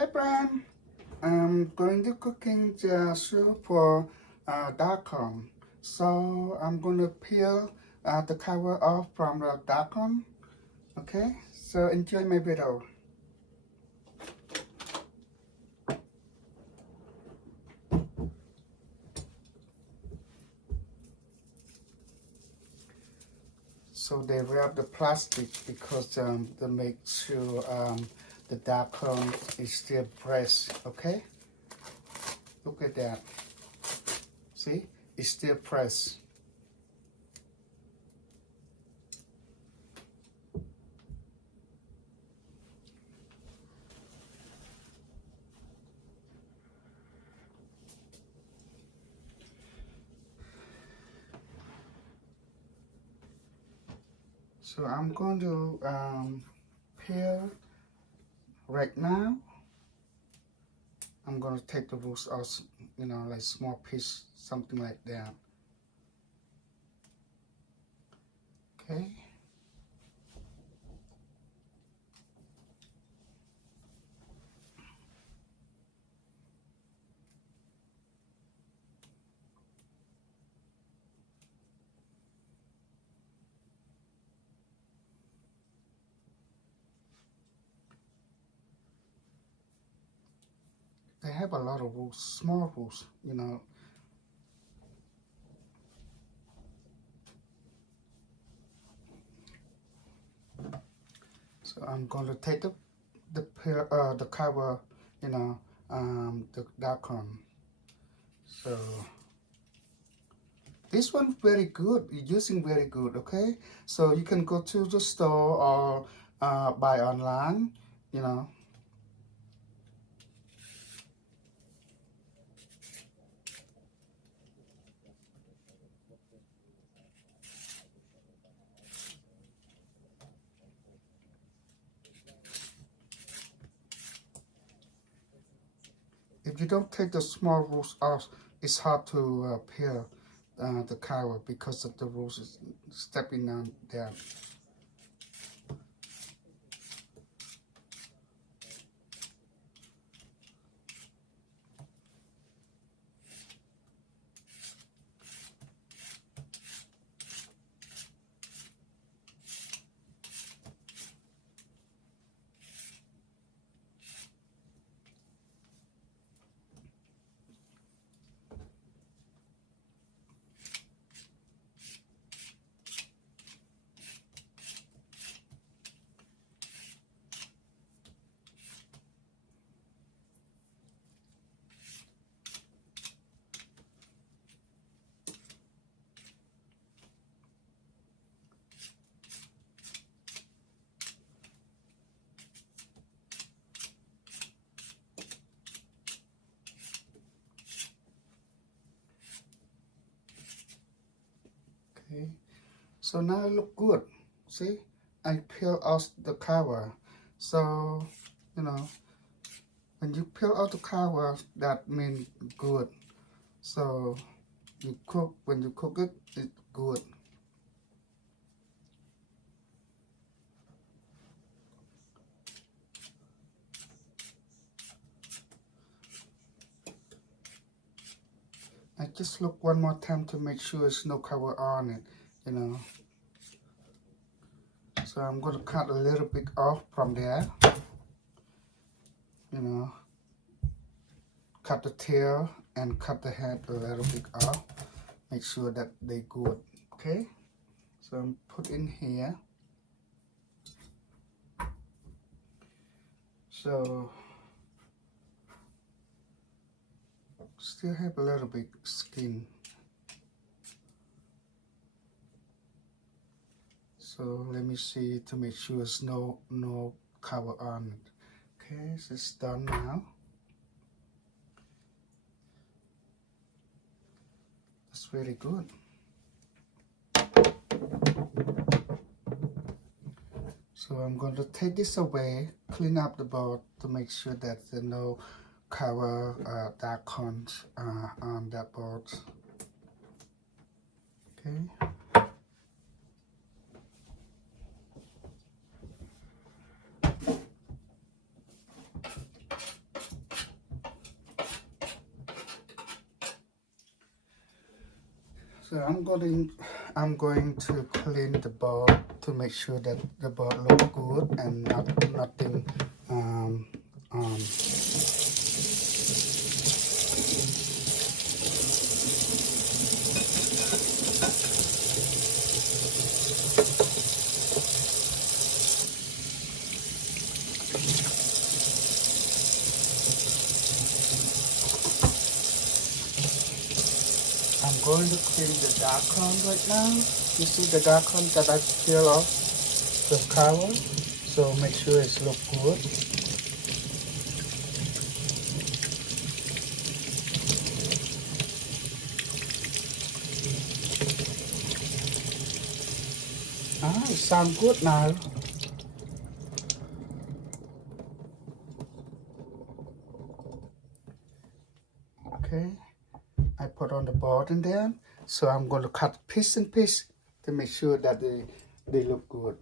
Hi, Brian. I'm going to cooking the soup for daikon. So I'm going to peel the cover off from the daikon. Okay, so enjoy my video. So they wrap the plastic because they make sure the daikon is still fresh. Okay, look at that. See, it's still fresh. So I'm going to peel right now. I'm gonna take the roots out, like small piece, something like that. Okay. They have a lot of roots, small roots. So I'm gonna take the cover, the daikon. So this one very good. Using very good. Okay. So you can go to the store or buy online. You know. If you don't take the small roots out, it's hard to peel the cover because of the roots is stepping on there. Okay, so now it look good. See, I peel out the cover. So, you know, when you peel out the cover, that means good. So when you cook it, it's good. I just look one more time to make sure there's no cover on it. So I'm going to cut a little bit off from there. Cut the tail and cut the head a little bit off. Make sure that they good. Okay. So I'm put in here. So still have a little bit skin. So let me see to make sure there's no cover on it. Okay, so it's done now. That's very good. So I'm going to take this away, clean up the bowl to make sure that there's no cover daikons on that bowl. Okay. So I'm going to clean the bowl to make sure that the bowl looks good and nothing um, um, I'm going to clean the dark corn right now. You see the dark corn that I peel off the cover, so make sure it looks good. It sounds good now. Okay, I put on the board and then, so I'm going to cut piece and piece to make sure that they look good.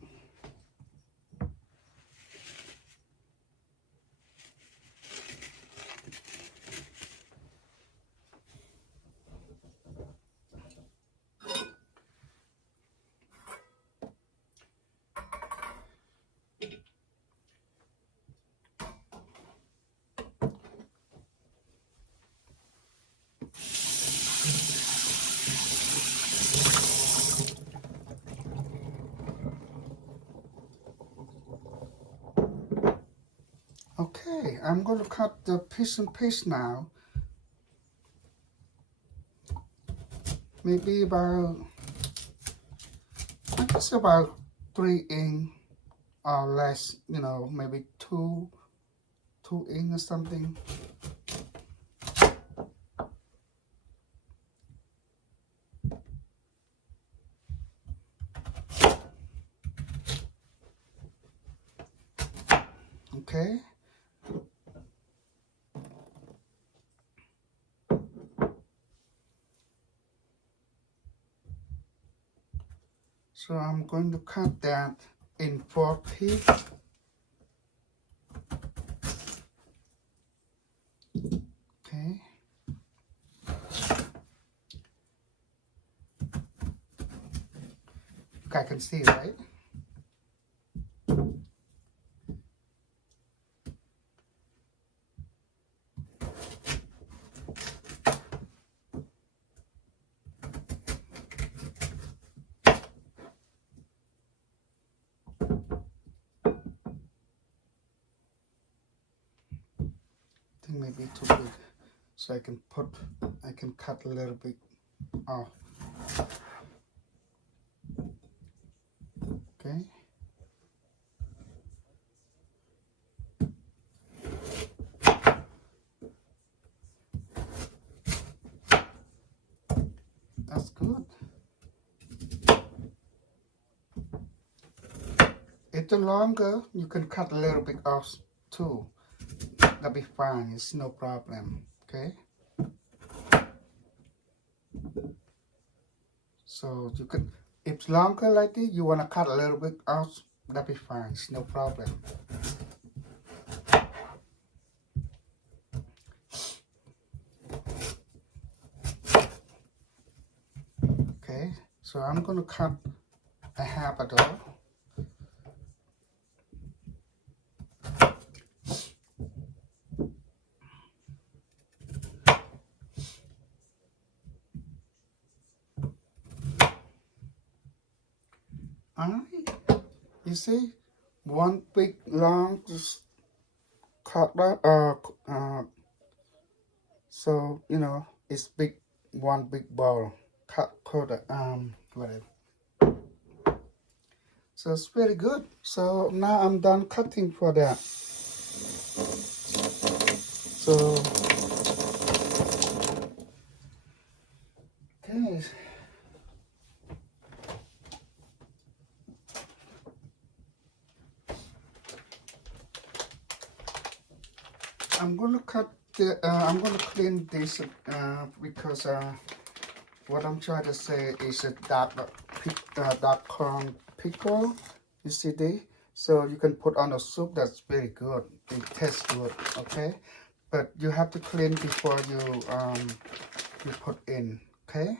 Okay, I'm going to cut the piece and piece now. Maybe about, I guess about 3 inch or less, you know, maybe 2 inch or something. Okay. So I'm going to cut that in 4 pieces. Okay. You guys can see, right? I think maybe too big, so I can cut a little bit off. Okay. That's good. If the longer, you can cut a little bit off too. That'll be fine. It's no problem. Okay. So you can, if it's longer like this, you want to cut a little bit off. That'll be fine. It's no problem. Okay. So I'm going to cut a half a doll. Alright, you see, one big long just cut that. So you know it's big, one big ball cut whatever. So it's very good. So now I'm done cutting for that. So okay. I'm gonna cut the. I'm gonna clean this because what I'm trying to say is a dark corn pickle. You see this? So you can put on a soup. That's very good. It tastes good. Okay, but you have to clean before you put in. Okay.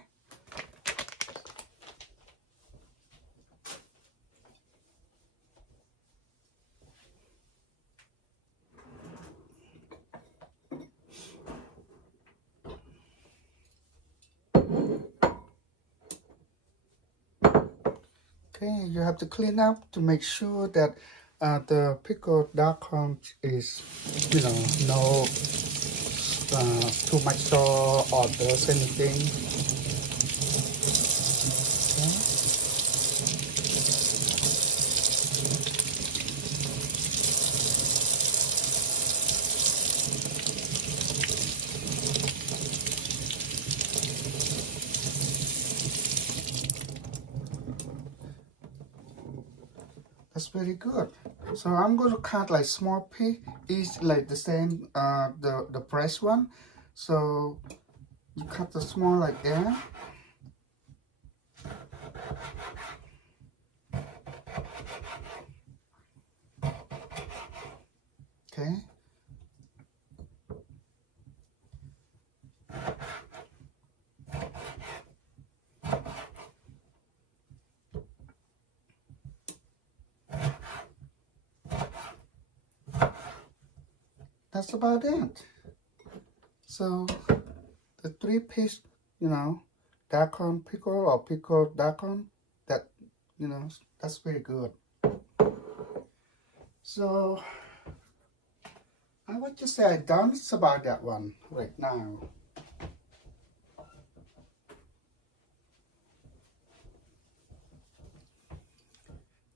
Okay, you have to clean up to make sure that the pickled daikon is, no too much salt or there's anything. Okay. That's very good. So I'm going to cut like small piece, each like the same the fresh one. So you cut the small like that. Okay. That's about it. So the three piece, daikon pickle or pickled daikon, that, that's very good. So I would just say I'm done about that one right now.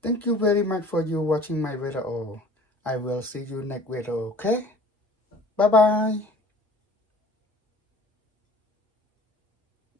Thank you very much for you watching my video. I will see you next video, okay? Bye bye.